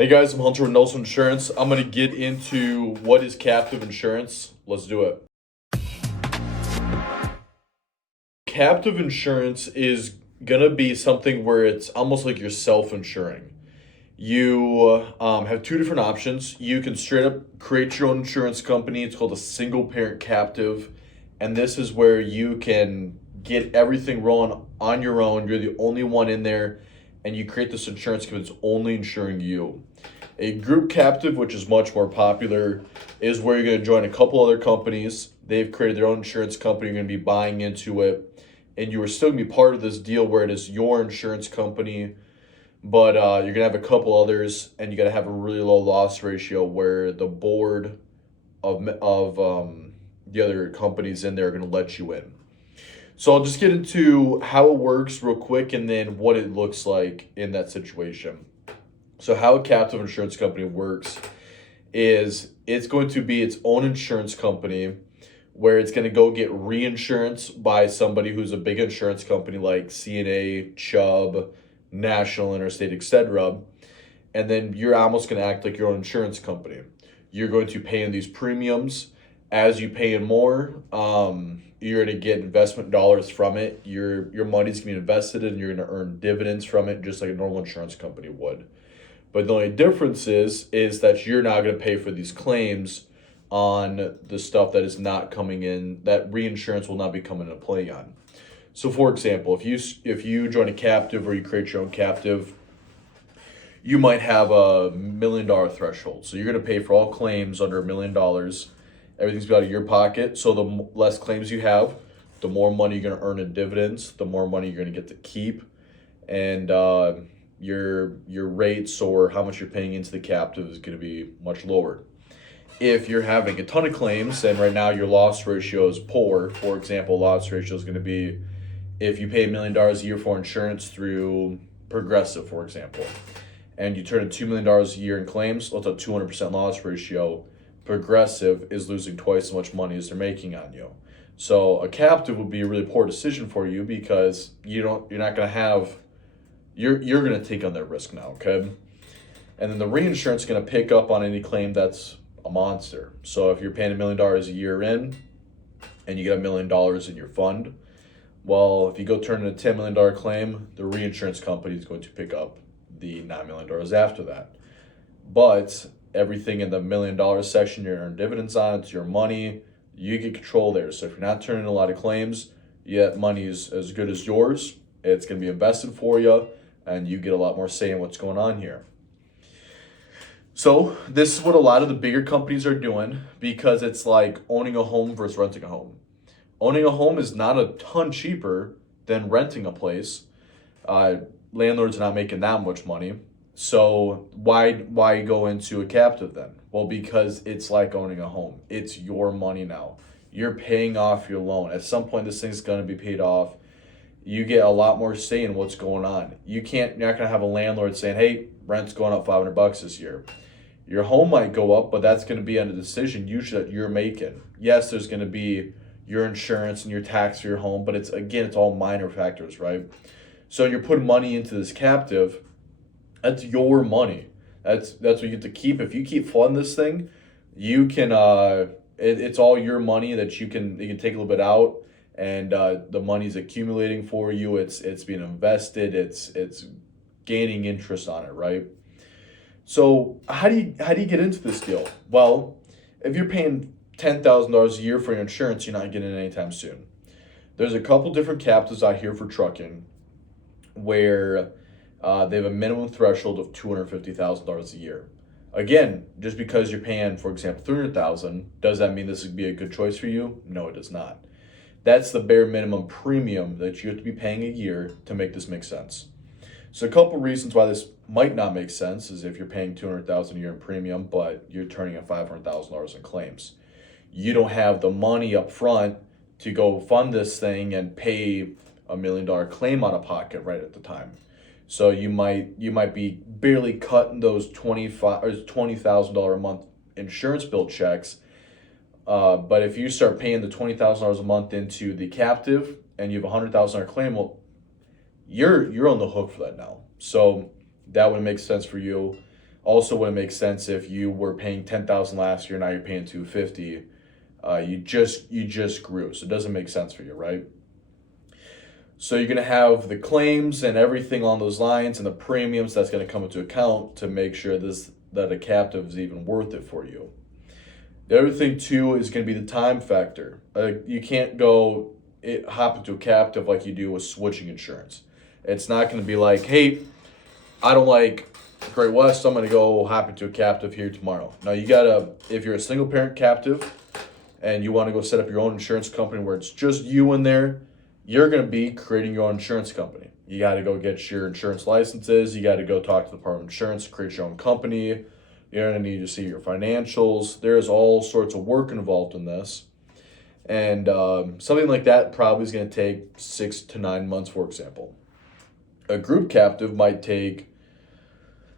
Hey guys, I'm Hunter with Self-Insurance. I'm going to get into what is captive insurance. Let's do it. Captive insurance is going to be something where it's almost like you're self-insuring. You have two different options. You can straight up create your own insurance company. It's called a single parent captive. And this is where you can get everything rolling on your own. You're the only one in there, and you create this insurance company that's only insuring you. A group captive, which is much more popular, is where you're going to join a couple other companies. They've created their own insurance company. You're going to be buying into it, and you are still going to be part of this deal where it is your insurance company, but you're going to have a couple others, and you got to have a really low loss ratio where the board of the other companies in there are going to let you in. So I'll just get into how it works real quick and then what it looks like in that situation. So how a captive insurance company works is it's going to be its own insurance company where it's going to go get reinsurance by somebody who's a big insurance company like CNA, Chubb, National, Interstate, etc. And then you're almost going to act like your own insurance company. You're going to pay in these premiums. As you pay in more, you're going to get investment dollars from it. Your money's going to be invested and you're going to earn dividends from it just like a normal insurance company would. But the only difference is that you're not going to pay for these claims on the stuff that is not coming in, that reinsurance will not be coming into play on. So for example, if you join a captive or you create your own captive, you might have a $1 million threshold. So you're going to pay for all claims under $1 million. Everything's out of your pocket. So the less claims you have, the more money you're going to earn in dividends, the more money you're going to get to keep. And your rates or how much you're paying into the captive is going to be much lower. If you're having a ton of claims and right now your loss ratio is poor, for example, loss ratio is going to be if you pay $1 million a year for insurance through Progressive, for example, and you turn in $2 million a year in claims, that's a 200% loss ratio. Progressive is losing twice as much money as they're making on you. So a captive would be a really poor decision for you because you're not going to have you're going to take on that risk now, okay? And then the reinsurance is going to pick up on any claim that's a monster. So if you're paying $1 million a year in and you get $1 million in your fund, well, if you go turn in a $10 million claim, the reinsurance company is going to pick up the $9 million after that. But everything in the $1 million section, you're earning dividends on, it's your money, you get control there. So if you're not turning in a lot of claims, yet money is as good as yours, it's going to be invested for you, and you get a lot more say in what's going on here. So this is what a lot of the bigger companies are doing because it's like owning a home versus renting a home. Owning a home is not a ton cheaper than renting a place. Landlords are not making that much money. So why go into a captive then? Well, because it's like owning a home. It's your money now. You're paying off your loan. At some point, this thing's going to be paid off. You get a lot more say in what's going on. You're not going to have a landlord saying, hey, rent's going up $500 this year. Your home might go up, but that's going to be on a decision usually that you're making. Yes, there's going to be your insurance and your tax for your home, but it's all minor factors, right? So you're putting money into this captive. That's your money. That's what you get to keep. If you keep funding this thing, you can it's all your money that you can take a little bit out, and the money's accumulating for you. It's being invested. It's gaining interest on it, right? So how do you get into this deal? Well, if you're paying $10,000 a year for your insurance, you're not getting it anytime soon. There's a couple different captives out here for trucking where they have a minimum threshold of $250,000 a year. Again, just because you're paying, for example, $300,000, does that mean this would be a good choice for you? No, it does not. That's the bare minimum premium that you have to be paying a year to make this make sense. So a couple reasons why this might not make sense is if you're paying $200,000 a year in premium, but you're turning in $500,000 in claims. You don't have the money up front to go fund this thing and pay $1 million claim out of pocket right at the time. So you might be barely cutting those $20,000 a month insurance bill checks. But if you start paying the $20,000 a month into the captive and you have a $100,000 claim, well, you're on the hook for that now. So that would make sense for you. Also wouldn't make sense if you were paying 10,000 last year, now you're paying 250. You just grew, so it doesn't make sense for you, right? So you're gonna have the claims and everything on those lines and the premiums that's gonna come into account to make sure that a captive is even worth it for you. The other thing too is going to be the time factor. You can't hop into a captive like you do with switching insurance. It's not going to be like, hey, I don't like Great West, I'm going to go hop into a captive here tomorrow. Now you gotta, if you're a single parent captive and you want to go set up your own insurance company where it's just you in there, you're going to be creating your own insurance company. You got to go get your insurance licenses. You got to go talk to the Department of Insurance, create your own company. You're going to need to see your financials. There's all sorts of work involved in this. And something like that probably is going to take 6 to 9 months, for example. A group captive might take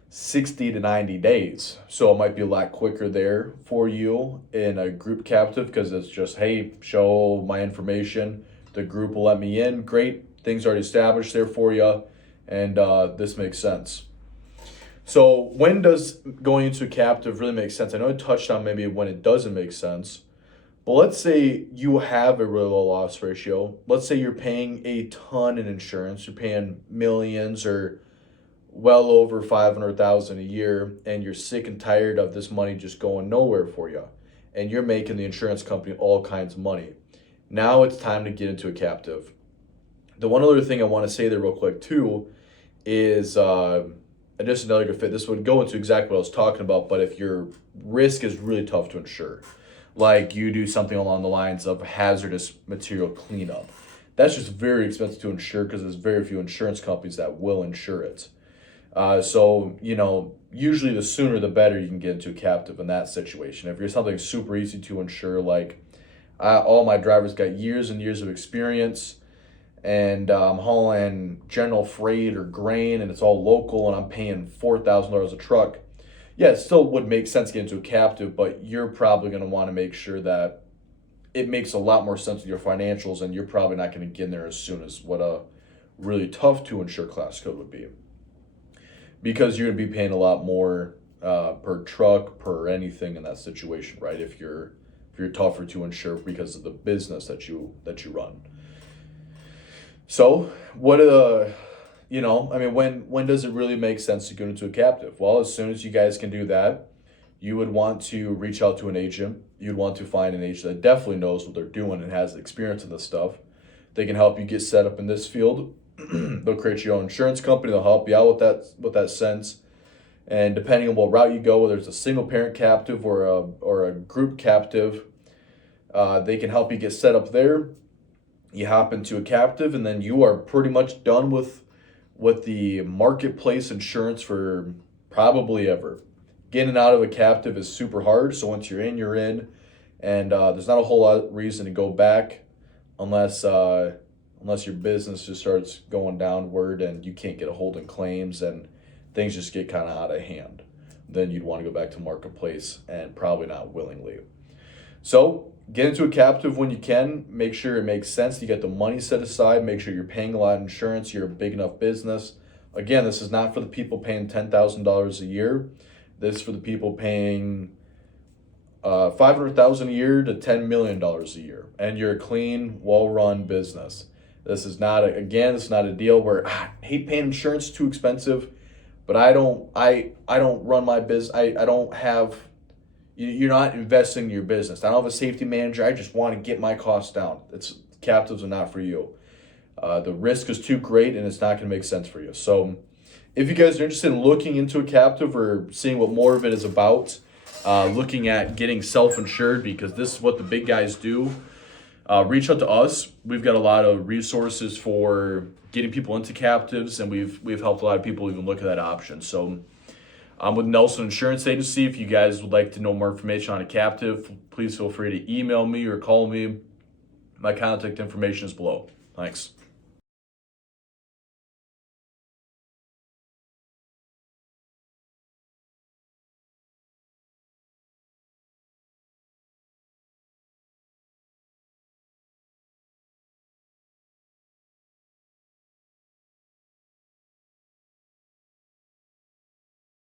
60 to 90 days. So it might be a lot quicker there for you in a group captive because it's just, hey, show my information. The group will let me in. Great. Things already established there for you. And this makes sense. So when does going into a captive really make sense? I know I touched on maybe when it doesn't make sense, but let's say you have a really low loss ratio. Let's say you're paying a ton in insurance. You're paying millions or well over 500,000 a year, and you're sick and tired of this money just going nowhere for you, and you're making the insurance company all kinds of money. Now it's time to get into a captive. The one other thing I want to say there real quick too is just another good fit. This would go into exactly what I was talking about, but if your risk is really tough to insure, like you do something along the lines of hazardous material cleanup, that's just very expensive to insure because there's very few insurance companies that will insure it. So, usually the sooner the better you can get into a captive in that situation. If you're something super easy to insure, like all my drivers got years and years of experience, and I'm hauling general freight or grain, and it's all local, and I'm paying $4,000 a truck. Yeah, it still would make sense to get into a captive, but you're probably going to want to make sure that it makes a lot more sense with your financials, and you're probably not going to get in there as soon as what a really tough to insure class code would be, because you're going to be paying a lot more per truck, per anything in that situation, right? If you're tougher to insure because of the business that you run. So when does it really make sense to go into a captive? Well, as soon as you guys can do that, you would want to reach out to an agent. You'd want to find an agent that definitely knows what they're doing and has experience in this stuff. They can help you get set up in this field. They'll create your own insurance company. They'll help you out with that sense. And depending on what route you go, whether it's a single parent captive or a group captive, they can help you get set up there. You hop into a captive, and then you are pretty much done with the marketplace insurance for probably ever. Getting out of a captive is super hard, so once you're in, you're in, and there's not a whole lot of reason to go back unless your business just starts going downward and you can't get a hold in claims and things just get kind of out of hand. Then you'd want to go back to marketplace, and probably not willingly. So get into a captive when you can. Make sure it makes sense. You get the money set aside. Make sure you're paying a lot of insurance. You're a big enough business. Again, this is not for the people paying $10,000 a year. This is for the people paying $500,000 a year to $10 million a year, and you're a clean, well-run business. This is not a deal where I hate paying insurance, too expensive, but I don't run my business. I don't have. You're not investing in your business. I don't have a safety manager. I just want to get my costs down. Captives are not for you. The risk is too great, and it's not going to make sense for you. So if you guys are interested in looking into a captive or seeing what more of it is about, looking at getting self-insured, because this is what the big guys do, reach out to us. We've got a lot of resources for getting people into captives, and we've helped a lot of people even look at that option. So I'm with Nelson Insurance Agency. If you guys would like to know more information on a captive, please feel free to email me or call me. My contact information is below. Thanks.